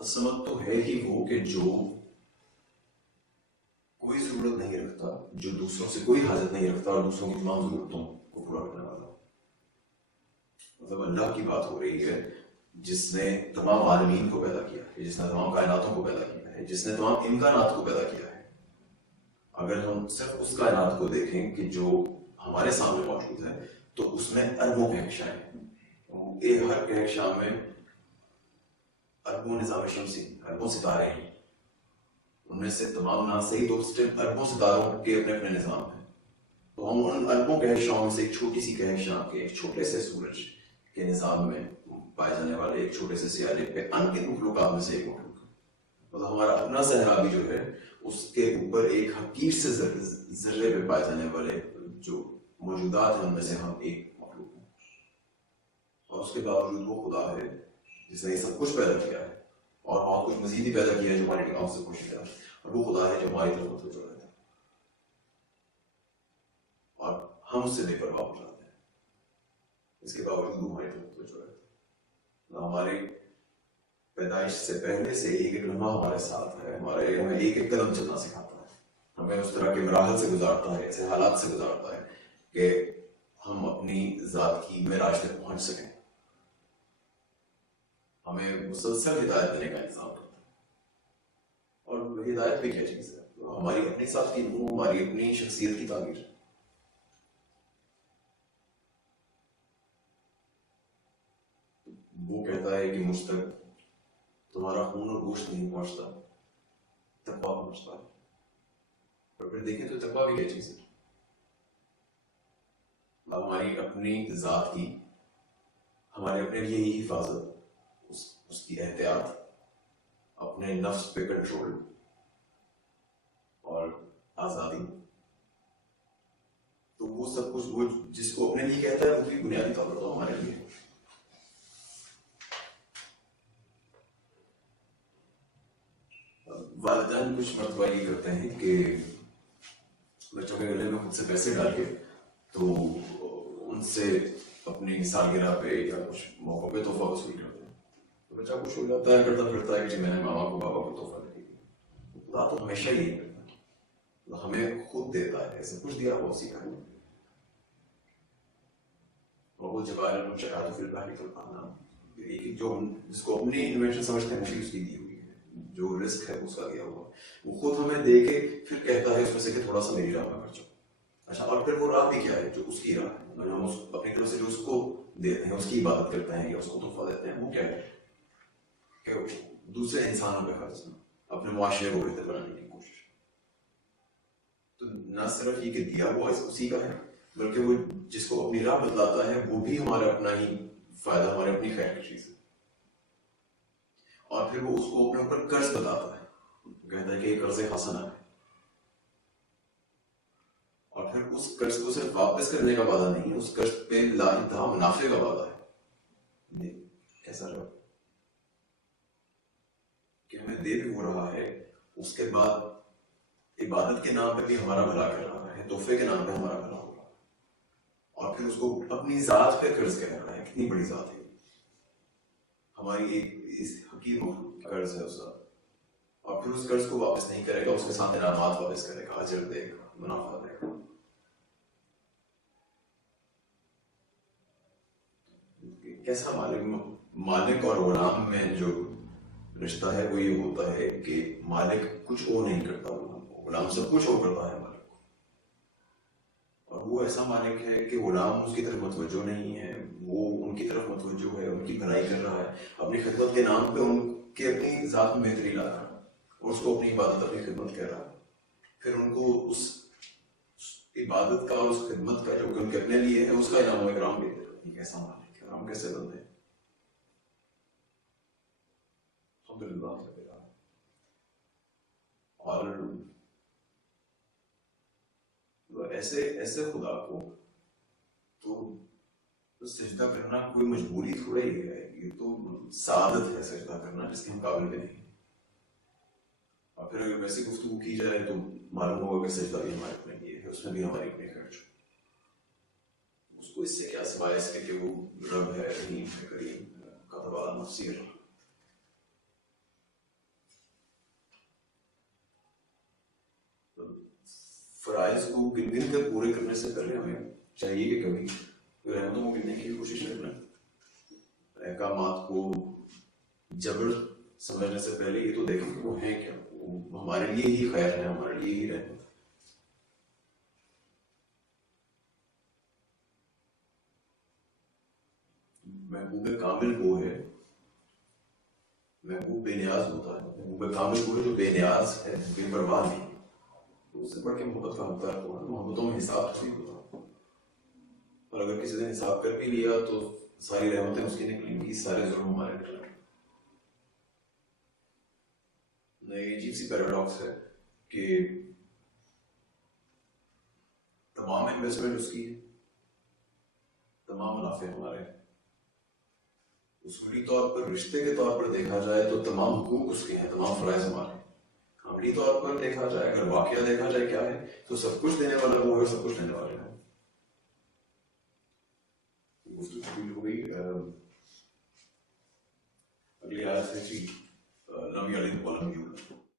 असमत तो है ही वो कि जो कोई जरूरत नहीं रखता, जो दूसरों से कोई हाजत नहीं रखता और दूसरों की तमाम जरूरतों को पूरा करने वाला। मतलब अल्लाह की बात हो रही है जिसने तमाम आलमीन को पैदा किया है, जिसने तमाम कायनातों को पैदा किया है, जिसने तमाम इम्कानात को पैदा किया है। अगर हम सिर्फ उस कायनात को देखें कि जो हमारे सामने मौजूद है तो उसमें अरबों कहकशां हैं। हर कहकशां में अरबों निज़ाम शमसी, अरबों सितारे हैं। उनमें से तमाम ना सही तो सिर्फ अरबों सितारों के अपने अपने निज़ाम हैं। तो हम उन अरबों कहकशां में से एक छोटी सी कहकशां के एक छोटे से सूरज के निज़ाम में पाए जाने वाले एक छोटे से सियारे पे अनगिनत मखलूकात में से एक मखलूक। मतलब हमारा अपना सहरा भी जो है उसके ऊपर एक हकीर से जर्रे पे पाए जाने वाले जो मौजूदात हैं उनमें से हम एक मखलूक हैं। और उसके बावजूद वो खुदा है जिसने ये सब कुछ पैदा किया है और बहुत कुछ मजीद ही पैदा किया है जो हमारे निगाहों से खुश किया है। और वो खुदा है जो हमारी तरफ मुतवज्जो रहता है और हम उससे बेपरवाह हो जाते हैं। इसके बावजूद वो हमारी तरफ मुतवज्जो रहता है। हमारे पैदाइश से पहले से एक एक लम्हा हमारे साथ है, हमें एक एक कदम चलना सिखाता है, हमें उस तरह के मराहल से गुजारता है, ऐसे हालात से गुजारता है कि हम अपनी जात की मेराज तक पहुंच सकें। हमें मुसलसल हिदायत देने का इंतजाम करता है। और हिदायत भी क्या चीज है? तो हमारी अपनी साथ की वो हमारी अपनी शख्सियत की तामीर। वो कहता है कि मुझ तक तुम्हारा खून और गोश्त नहीं पहुंचता, तकवा पहुंचता है। और फिर देखें तो तकवा भी क्या चीज है? हमारी अपनी जात की, हमारे अपने लिए ही हिफाजत, उसकी एहतियात, अपने नफ्स पे कंट्रोल और आजादी। तो वो सब कुछ वो जिसको अपने लिए कहता है वो भी बुनियादी तौर पर तो हमारे लिए। वालिदैन कुछ मर्तबा ये करते हैं कि बच्चों के गले में खुद से पैसे डाल के तो उनसे अपनी सालगिरह पे या कुछ मौकों पे तोहफा वसूल करते हैं। तो बच्चा खुश हो जाता है, करता फिरता है कि जी मैंने मामा को बाबा को तोहफा दे दिया। खुदा तो हमेशा यही करता है, तो हमें खुद देता है, ऐसे कुछ दिया वो सीखा है। और वो जब आया चढ़ा तो फिर बाहरी तो पाना जो जिसको अपनी इन्वेंशन समझते हैं मुझे उसकी दी हुई है, जो रिस्क है उसका दिया हुआ, वो खुद हमें दे के फिर कहता है उसमें से कि थोड़ा सा मेरी राह में खर्चो। अच्छा, और फिर वो राह भी क्या है? जो उसकी राह है, मतलब हम अपनी तरफ से जो उसको देते हैं, उसकी इबादत करते हैं या उसको तोहफा देते हैं, वो क्या है कि दूसरे इंसानों पे खर्च, अपने मुआशरे को बेहतर बनाने की कोशिश। तो न सिर्फ ये कि दिया हुआ उसी का है, बल्कि वो जिसको अपनी राह बतलाता है वो भी हमारा अपना ही फायदा, हमारे अपनी खैर की चीज है। और फिर वो उसको अपने ऊपर कर्ज बताता है, कहता है कि कर्ज हसना है। और फिर उस कर्ज को सिर्फ वापस करने का वादा नहीं है, उस कर्ज पे लाइंतहा मुनाफे का वादा है। कैसा रहा कि हमें दे भी हो रहा है, उसके बाद इबादत के नाम पे भी हमारा भला कर रहा है, तोहफे के नाम पे हमारा भला हो रहा है, और फिर उसको अपनी जात पे कर्ज कर रहा है। कितनी बड़ी जात है हमारी, एक इस हकीम कर्ज है उसका। और फिर उस कर्ज को वापस नहीं करेगा, उसके साथ इनामात वापस करेगा, अजर देगा, मुनाफा देगा। कैसा मालिक और गुलाम में जो रिश्ता है वो ये होता है कि मालिक कुछ और नहीं करता, गुलाम सब कुछ और करता है मालिक को। और वो ऐसा मालिक है कि गुलाम उसकी तरफ मुतवज्जो नहीं है, वो उनकी तरफ मुतवज्जो है, उनकी भलाई कर रहा है, अपनी खिदमत के नाम पे उनके अपनी जात में बेहतरी ला रहा है और उसको अपनी इबादत, अपनी खिदमत कह रहा है। फिर उनको उस इबादत का और उस खिदमत का जो कि उनके अपने लिए है उसका इनाम इकराम भी दे रहा है। कैसा मालिक है, हम कैसे बंदे हैं। और ऐसे ऐसे खुदा को तो सजदा करना कोई मजबूरी थोड़ा ही है, ये तो सादत है सजदा करना, जिसके हम काबिल भी नहीं। और फिर अगर वैसी गुफ्तगू की जाए तो मालूम होगा कि सजदा भी हमारे अपने लिए है, उसमें भी हमारी अपनी खर्च। उसको इससे क्या सिवाय इसके कि वो रब है, रहीम है, करीम, कतवाला, नसीर। फराइज को गिन गिन कर पूरे करने से पहले हमें चाहिए कि कभी रहमतों को गिनने की कोशिश करना, अहकामात को जबर समझने से पहले ये तो देखें कि वो है क्या, वो हमारे लिए ही खैर है, हमारे लिए ही रहमत। महबूब कामिल वो है, महबूब बेनियाज होता है, महबूब कामिल वो है जो बेनियाज है, बेपरवाह नहीं। तो उससे बढ़ के मोहब्बत का होता है, तो मोहब्बतों में हिसाब तो नहीं होता, और अगर किसी ने हिसाब कर भी लिया तो सारी रहमतें उसकी निकलेंगी, सारे जुल्म हमारे निकलेंगे। ये अजीब सी पैराडॉक्स है कि तमाम इन्वेस्टमेंट उसकी है, तमाम मुनाफे हमारे हैं। उसूली तौर पर रिश्ते के तौर पर देखा जाए तो तमाम हुकूक उसके हैं, तमाम फराइज हमारे हैं। अमली तौर पर देखा जाए, अगर वाकया देखा जाए क्या है, तो सब कुछ देने वाला वो है, सब कुछ लेने वाले हैं। हो गई अगली आयत है जी लम यलिद वलम यूलद।